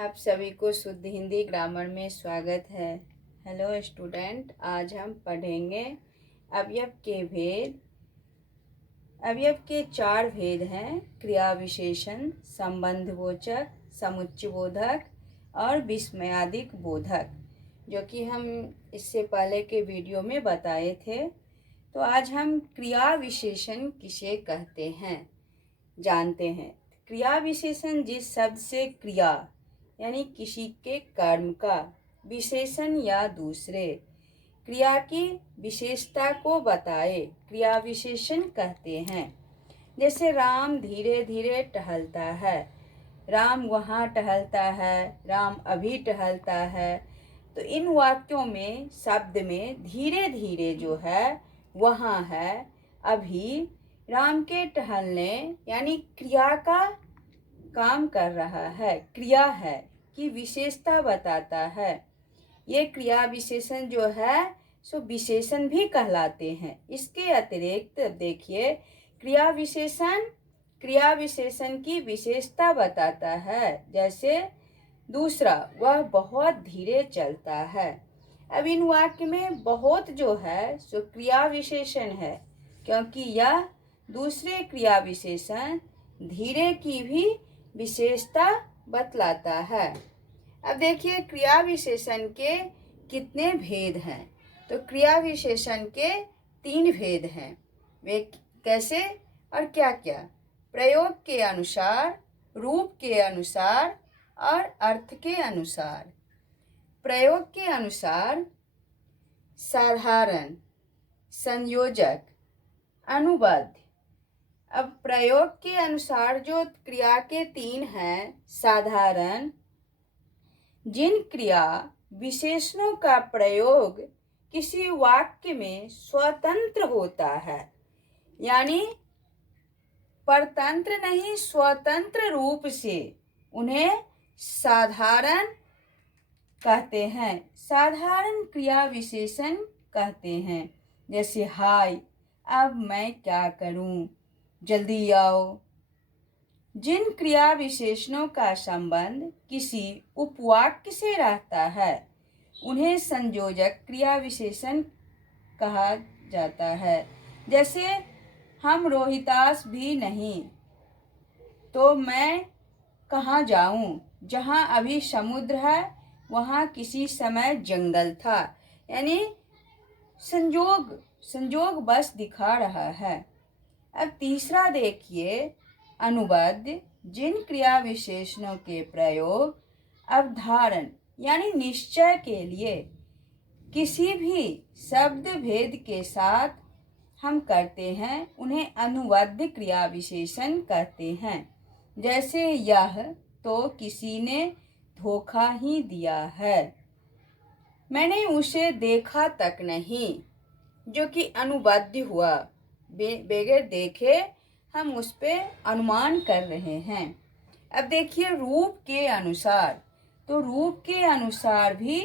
आप सभी को शुद्ध हिंदी ग्रामर में स्वागत है। हेलो स्टूडेंट, आज हम पढ़ेंगे अवयव के भेद। अवयव के 4 भेद हैं: क्रिया विशेषण, संबंधबोधक, समुच्चयबोधक और विस्मयादिक बोधक, जो कि हम इससे पहले के वीडियो में बताए थे। तो आज हम क्रिया विशेषण किसे कहते हैं जानते हैं। क्रिया विशेषण जिस शब्द से क्रिया यानी किसी के कर्म का विशेषण या दूसरे क्रिया की विशेषता को बताए क्रिया विशेषण कहते हैं। जैसे राम धीरे धीरे टहलता है, राम वहाँ टहलता है, राम अभी टहलता है। तो इन वाक्यों में शब्द में धीरे धीरे जो है वहाँ है, अभी राम के टहलने यानी क्रिया का काम कर रहा है, क्रिया है की विशेषता बताता है। ये क्रिया विशेषण जो है सो विशेषण भी कहलाते हैं। इसके अतिरिक्त देखिए, क्रिया विशेषण की विशेषता बताता है। जैसे दूसरा, वह बहुत धीरे चलता है। अब इन वाक्य में बहुत जो है सो क्रिया विशेषण है, क्योंकि यह दूसरे क्रिया विशेषण धीरे की भी विशेषता बतलाता है। अब देखिए क्रिया विशेषण के कितने भेद हैं। तो क्रिया विशेषण के 3 भेद हैं। वे कैसे और क्या क्या? प्रयोग के अनुसार, रूप के अनुसार और अर्थ के अनुसार। प्रयोग के अनुसार साधारण, संयोजक, अनुबंध। अब प्रयोग के अनुसार जो क्रिया के 3 हैं: साधारण, जिन क्रिया विशेषणों का प्रयोग किसी वाक्य में स्वतंत्र होता है, यानी परतंत्र नहीं, स्वतंत्र रूप से उन्हें साधारण कहते हैं, साधारण क्रिया विशेषण कहते हैं। जैसे हाय, अब मैं क्या करूं, जल्दी आओ। जिन क्रिया विशेषणों का संबंध किसी उपवाक्य से रहता है उन्हें संयोजक क्रिया विशेषण कहा जाता है। जैसे हम रोहितास भी नहीं, तो मैं कहाँ जाऊं, जहाँ अभी समुद्र है वहाँ किसी समय जंगल था। यानी संयोग बस दिखा रहा है। अब तीसरा देखिए, अनुबंध, जिन क्रिया विशेषणों के प्रयोग अवधारण यानी निश्चय के लिए किसी भी शब्द भेद के साथ हम करते हैं उन्हें अनुबंध क्रिया विशेषण कहते हैं। जैसे यह तो किसी ने धोखा ही दिया है, मैंने उसे देखा तक नहीं, जो कि अनुबंध हुआ। बगैर देखे हम उस पे अनुमान कर रहे हैं। अब देखिए रूप के अनुसार। तो रूप के अनुसार भी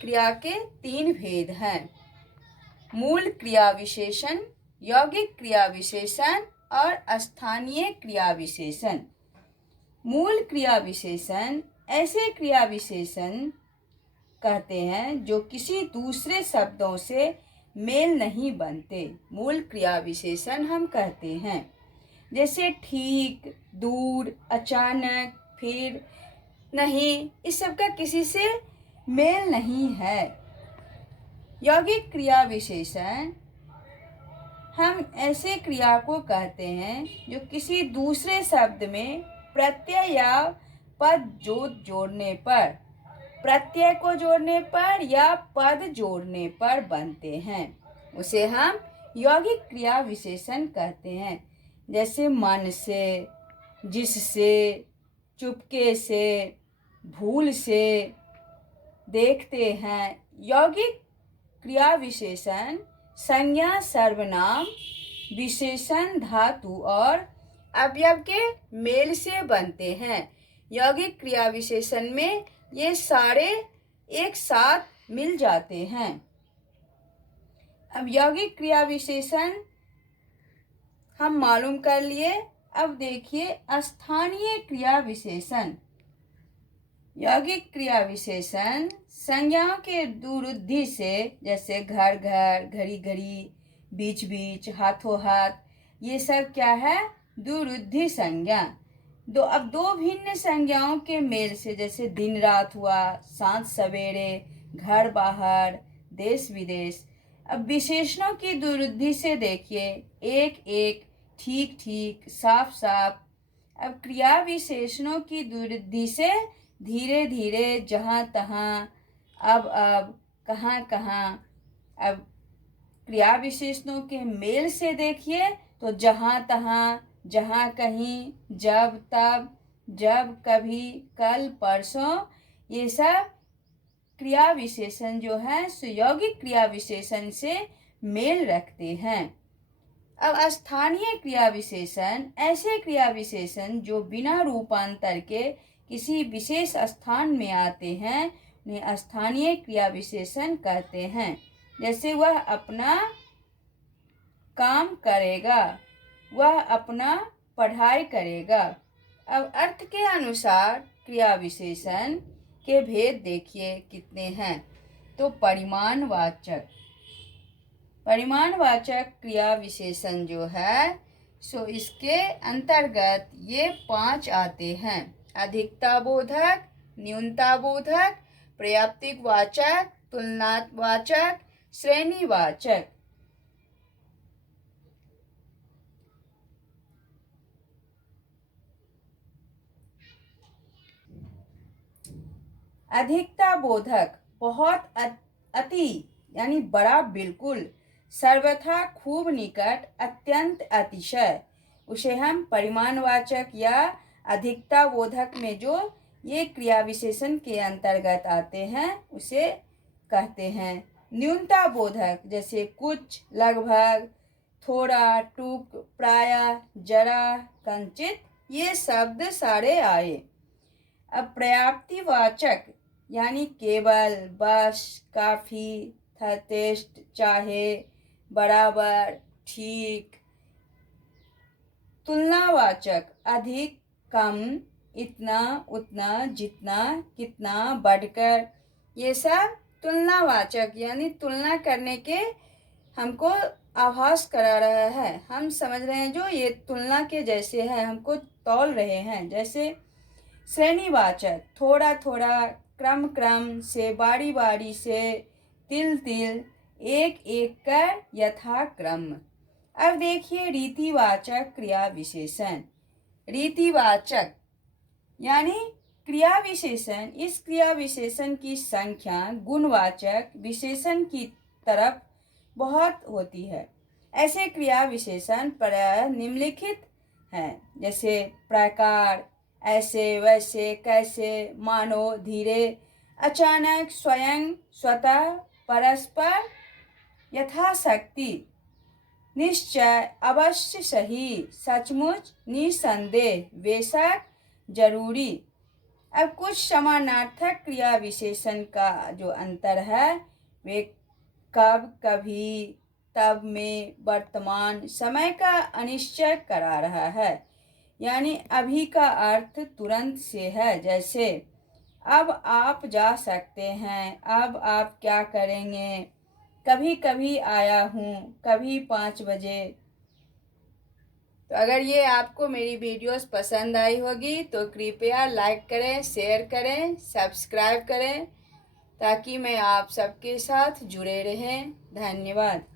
क्रिया के 3 भेद हैं: मूल क्रिया विशेषण, यौगिक क्रिया विशेषण और स्थानीय क्रिया विशेषण। मूल क्रिया विशेषण ऐसे क्रिया विशेषण कहते हैं जो किसी दूसरे शब्दों से मेल नहीं बनते, मूल क्रिया विशेषण हम कहते हैं। जैसे ठीक, दूर, अचानक, फिर, नहीं, इस सब का किसी से मेल नहीं है। यौगिक क्रिया विशेषण हम ऐसे क्रिया को कहते हैं जो किसी दूसरे शब्द में प्रत्यय या पद जोड़ने पर, प्रत्यय को जोड़ने पर या पद जोड़ने पर बनते हैं, उसे हम यौगिक क्रिया विशेषण कहते हैं। जैसे मन से, जिससे, चुपके से, भूल से, देखते हैं। यौगिक क्रिया विशेषण संज्ञा, सर्वनाम, विशेषण, धातु और अवयव के मेल से बनते हैं। यौगिक क्रिया विशेषण में ये सारे एक साथ मिल जाते हैं। अब यौगिक क्रिया विशेषण हम मालूम कर लिए। अब देखिए स्थानीय क्रिया विशेषण। यौगिक क्रिया विशेषण संज्ञाओं के दुरुद्धि से, जैसे घर घर, घड़ी घड़ी, बीच बीच, हाथों हाथ, ये सब क्या है? दुरुद्धि संज्ञा। अब दो भिन्न संज्ञाओं के मेल से, जैसे दिन रात हुआ, सांझ सवेरे, घर बाहर, देश विदेश। अब विशेषणों की दुरुद्धि से देखिए, एक एक, ठीक ठीक, साफ साफ। अब क्रिया विशेषणों की दुरुद्धि से धीरे धीरे, जहाँ तहाँ, अब, कहाँ कहाँ। अब क्रिया विशेषणों के मेल से देखिए तो जहाँ तहाँ, जहाँ कहीं, जब तब, जब कभी, कल परसों, ये सब क्रिया विशेषण जो है सुयोगिक क्रिया विशेषण से मेल रखते हैं। अब स्थानीय क्रिया विशेषण ऐसे क्रिया विशेषण जो बिना रूपांतर के किसी विशेष स्थान में आते हैं, उन्हें स्थानीय क्रिया विशेषण कहते हैं। जैसे वह अपना काम करेगा, वह अपना पढ़ाई करेगा। अब अर्थ के अनुसार क्रिया विशेषण के भेद देखिए कितने हैं। तो परिमाणवाचक क्रिया विशेषण जो है सो इसके अंतर्गत ये 5 आते हैं: अधिकताबोधक, न्यूनताबोधक, पर्याप्तिकवाचक, तुलनावाचक, श्रेणीवाचक। अधिकताबोधक बहुत अति यानी बड़ा, बिल्कुल, सर्वथा, खूब, निकट, अत्यंत, अतिशय, उसे हम परिमाणवाचक या अधिकताबोधक में जो ये क्रिया विशेषण के अंतर्गत आते हैं उसे कहते हैं। न्यूनताबोधक जैसे कुछ, लगभग, थोड़ा, टूक, प्रायः, जरा, कंचित, ये शब्द सारे आए। अब पर्याप्तिवाचक यानी केवल, बस, काफी, यथेष्ट, चाहे, बराबर, ठीक। तुलनावाचक अधिक, कम, इतना, उतना, जितना, कितना, बढ़कर, ये सब तुलनावाचक यानी तुलना करने के हमको आभास करा रहा है। हम समझ रहे हैं जो ये तुलना के जैसे है, हमको तौल रहे हैं। जैसे श्रेणीवाचक थोड़ा थोड़ा, क्रम क्रम से, बारी बारी से, तिल तिल, एक एक कर, यथाक्रम। अब देखिए रीतिवाचक क्रिया विशेषण। रीतिवाचक यानी क्रिया विशेषण, इस क्रिया विशेषण की संख्या गुणवाचक विशेषण की तरफ बहुत होती है। ऐसे क्रिया विशेषण प्रायः निम्नलिखित हैं, जैसे प्रकार, ऐसे, वैसे, कैसे, मानो, धीरे, अचानक, स्वयं, स्वतः, परस्पर, यथाशक्ति, निश्चय, अवश्य, सही, सचमुच, निसंदेह, बेशक, जरूरी। अब कुछ समानार्थक क्रिया विशेषण का जो अंतर है वे कब, कभी, तब में वर्तमान समय का अनिश्चय करा रहा है। यानी अभी का अर्थ तुरंत से है, जैसे अब आप जा सकते हैं, अब आप क्या करेंगे, कभी कभी आया हूँ, कभी 5 बजे। तो अगर ये आपको मेरी वीडियोस पसंद आई होगी तो कृपया लाइक करें, शेयर करें, सब्सक्राइब करें, ताकि मैं आप सबके साथ जुड़े रहें। धन्यवाद।